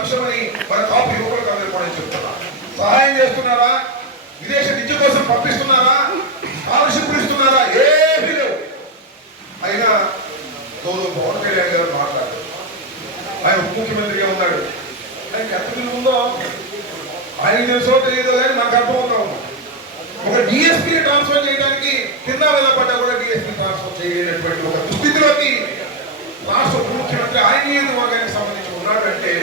అంశమని మన కాపు యువకులకు అందరూ కూడా చెప్తున్నా. సహాయం చేస్తున్నారా? విదేశ విద్య కోసం పంపిస్తున్నారా? స్కాలర్షిప్లు ఇస్తున్నారా? ఏమీ లేవు. అయినా పవన్ కళ్యాణ్ గారు మాట్లాడారు. ఆయన ఉప ముఖ్యమంత్రిగా ఉన్నాడు. ఆయనకి ఎంత విలువ ఉందో ఆయనకి తెలుసో తెలియదో కానీ మనకు అర్థమవుతా ఉన్నాం. ఒక డిఎస్పీని ట్రాన్స్ఫర్ చేయడానికి కింద వెళ్ళబడ్డా కూడా డిఎస్పీ ట్రాన్స్ఫర్ చేయలేనటువంటి ఒక దుస్థితిలోకి రాష్ట్ర ఉప ముఖ్యమంత్రి ఆయన నియోజకవర్గానికి సంబంధించి ఉన్నాడంటే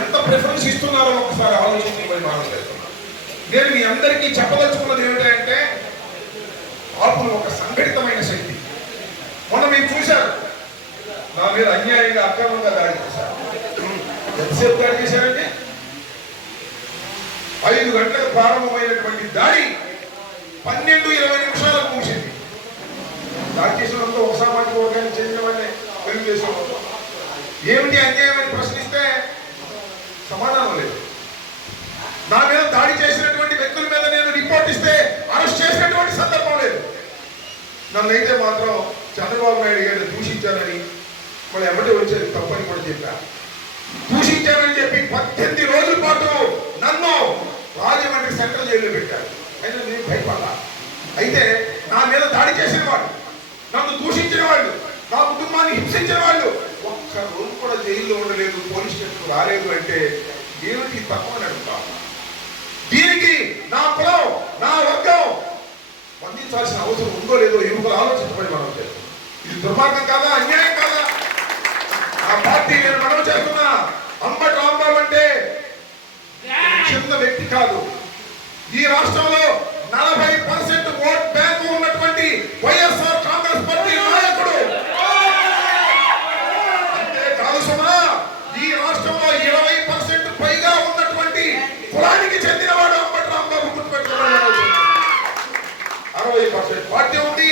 ఎంత ప్రిఫరెన్స్ ఇస్తున్నారో ఒకసారి ఆలోచించమని మనం చేస్తున్నాం. నేను మీ అందరికీ చెప్పదలుచుకున్నది ఏమిటంటే కాపులు ఒక సంఘటితమైన శక్తి. మొన్న మీరు చూశారు, నా మీద అన్యాయంగా అక్రమంగా దాడి చేశారు. ఎంతసేపు దాడి చేశారంటే 5 గంటలకు ప్రారంభమైనటువంటి దాడి 12-20 నిమిషాలకు ముగిసింది. దాడి చేసినందుకు ఒక సామాజిక వర్గానికి చెందిన వాళ్ళే తెలుగుదేశం. ఏమిటి అన్యాయం అని ప్రశ్నిస్తే సమాధానం లేదు. నా మీద దాడి చేసినటువంటి వ్యక్తుల మీద నేను రిపోర్ట్ ఇస్తే అరెస్ట్ చేసినటువంటి సందర్భం లేదు. నన్నైతే మాత్రం చంద్రబాబు నాయుడు గారిని దూషించానని మళ్ళీ ఎమ్మటి వచ్చేది తప్పని కూడా చెప్పారు. దూషించానని చెప్పి 18 రోజుల పాటు నన్ను రాజమండ్రి సెంట్రల్ జైల్లో పెట్టారు. అయినా నేను భయపడ్డా. అయితే నా మీద దాడి చేసిన వాళ్ళు, నన్ను దూషించిన వాళ్ళు, నా కుటుంబాన్ని హింసించిన వాళ్ళు ఒక్క రోజు కూడా జైల్లో ఉండలేదు, పోలీస్ స్టేషన్కు రాలేదు అంటే ఏమిటి తక్కువ అడుగుతా. దీనికి నా కులం, నా వర్గం స్పందించాల్సిన అవసరం ఉందో లేదో యువకులు ఆలోచించబడి మనం చేస్తాం. ఇది దుర్మార్గం కాదా? అన్యాయం కాదా? ఆ పార్టీ నేను మనం చేస్తున్నా. అంబటి రాంబాబు అంటే చిన్న వ్యక్తి కాదు. ఈ రాష్ట్రంలో 40% ఓట్ బ్యాంకు ఉన్నటువంటి వైఎస్ఆర్ కాంగ్రెస్ పార్టీ నాయకుడు. అంతేకాదు సుమా, ఈ రాష్ట్రంలో 20% పైగా ఉన్నటువంటి కులానికి చెందినవాడు అంబటి రాంబాబు. గుర్తుపెట్టుకోవాలి. 60% పార్టీ ఉంది,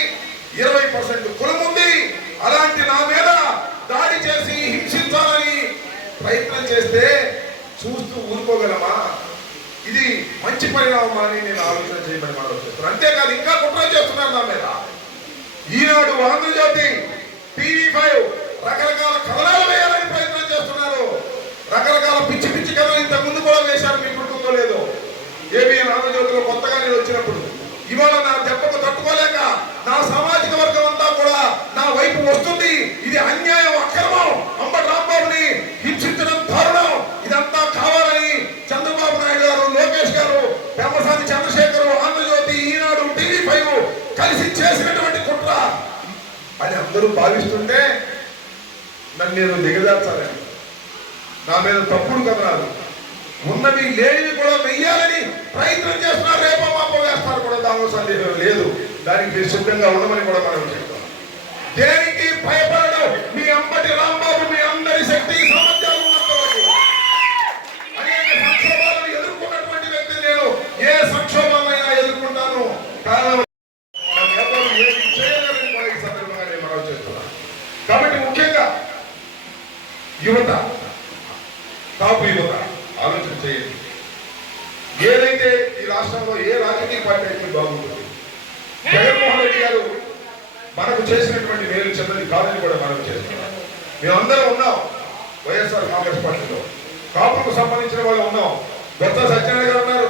20% కులం ఉంది. అలాంటి నా మీద దాడి చేసి హింసించాలని ప్రయత్నం చేస్తే చూస్తూ ఊరుకోగలమా? ఇది మంచి పరిణామం అని నేను ఆలోచన చేయమని మనం చేస్తున్నాను. అంతేకాదు ఇంకా కుట్ర చేస్తున్నారు నా మీద. ఈనాడు, ఆంధ్రజ్యోతి, టీవీ5 రకరకాల కథనాలు వేయాలని ప్రయత్నం చేస్తున్నారు. రకరకాల పిచ్చి పిచ్చి కథలు ఇంత ముందు కూడా వేశారు. మీకు గుర్తుందో లేదో? ఏబిఎన్ ఆంధ్రజ్యోతిలో కొత్తగా నేను వచ్చినప్పుడు ఇవాళ నా దెబ్బకు తట్టుకోలేక నా సామాజిక వర్గం అంతా కూడా నా వైపు వస్తుంది. ఇది అన్యాయం, అక్రమం, అంబటి రాంబాబుని హింసించడం దారుణం, ఇదంతా కావాలని చంద్రబాబు నాయుడు గారు, లోకేష్ గారు, పెమ్మసాని చంద్రశేఖర్, ఆంధ్రజ్యోతి, ఈనాడు, టీవీ5 కలిసి చేసినటువంటి కుట్ర అని అందరూ భావిస్తుంటే నన్ను నేను దిగజార్చాలని, నా మీద తప్పుడు కథనాలు ఉన్నవి లేనివి కూడా వెయ్యాలని ప్రయత్నం చేస్తున్నారు. రేపో మాపో వేస్తారు కూడా, దానిలో సందేహం లేదు. దానికి మీరు సిద్ధంగా ఉండమని కూడా మనం చెప్తాం. దేనికి భయపడడం మీ అంబటి రాంబాబు, మీ అందరి శక్తి సామర్థ్యాలు ఉన్నంతవరకు. అనేక సంక్షోభాలను ఎదుర్కొన్నటువంటి వ్యక్తి నేను. ఏ సంక్షోభమైనా ఎదుర్కొంటాను. కారణం ఎవరు ఏమి చేయలేదని కూడా ఈ సందర్భంగా నేను మనం చేస్తున్నాను. కాబట్టి ముఖ్యంగా యువత, కాపు యువత ఆలోచన చేయండి. ఏదైతే ఈ రాష్ట్రంలో ఏ రాజకీయ పార్టీ అయితే బాగుంటుంది. జగన్మోహన్ రెడ్డి గారు మనకు చేసినటువంటి మేలు చిన్నది కాదని కూడా మనం చేస్తున్నాం. మేమందరం ఉన్నాం వైఎస్ఆర్ కాంగ్రెస్ పార్టీలో. కాపులకు సంబంధించిన వాళ్ళు ఉన్నాం. బొత్స సత్యనారాయణ గారు ఉన్నారు,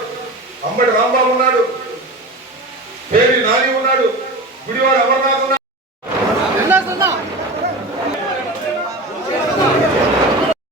అంబటి రాంబాబు ఉన్నాడు, పేరి నాని ఉన్నాడు, గుడివాడ